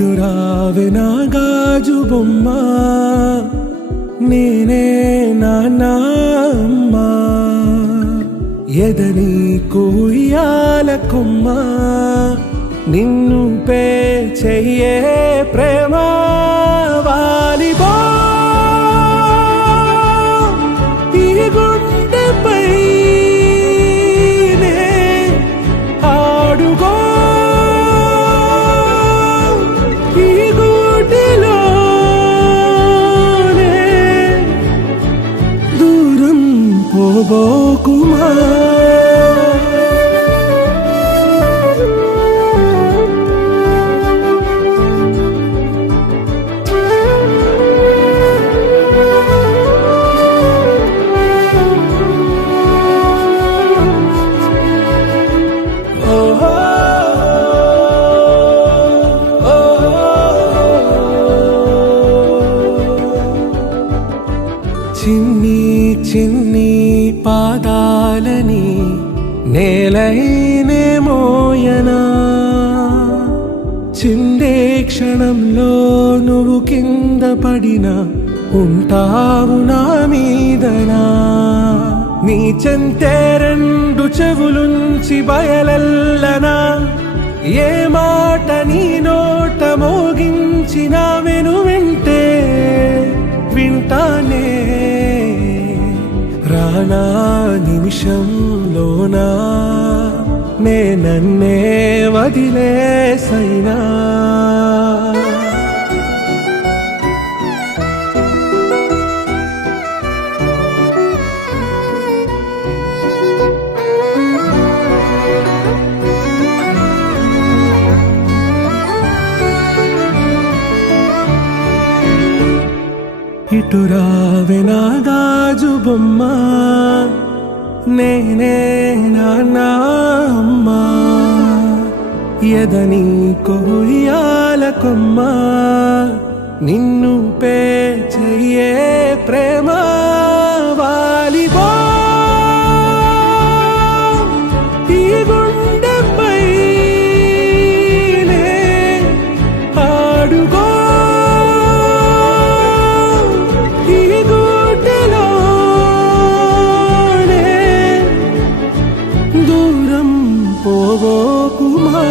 ఇటు రావే నా గాజు బొమ్మ, నేనే నాన్న అమ్మ, ఎదని కుయ్యాల కొమ్మ, నిన్ను పే చెయ్యే ప్రేమ వాలిబో ఈ గుండెపై ఆడుగో ఈ గుడిలోనే దూరం పోబోకుమా. చిన్ని చిన్ని పాదాలని నేలైనే మోయనా, చిందే క్షణంలో నువ్వు కింద పడినా ఉంటావు నా మీదనా. నీ చెంతే రెండు చెవులుంచి బయలల్లనా, ఏ మాట నీ నోట మోగించిన వెను వింటే వింటానే. రానా నిమిషంలోనా నే నన్నే వదిలేసైనా, ఇటు రావే నా గాజు బొమ్మ, నేనే నాన్న అమ్మ, ఎదని కొయ్యాల కొమ్మ, నిన్ను పే చెయ్యే ప్రేమ వాలిబో ఈ గుండెపై ఆడుగో దూరం పోవోకుమా.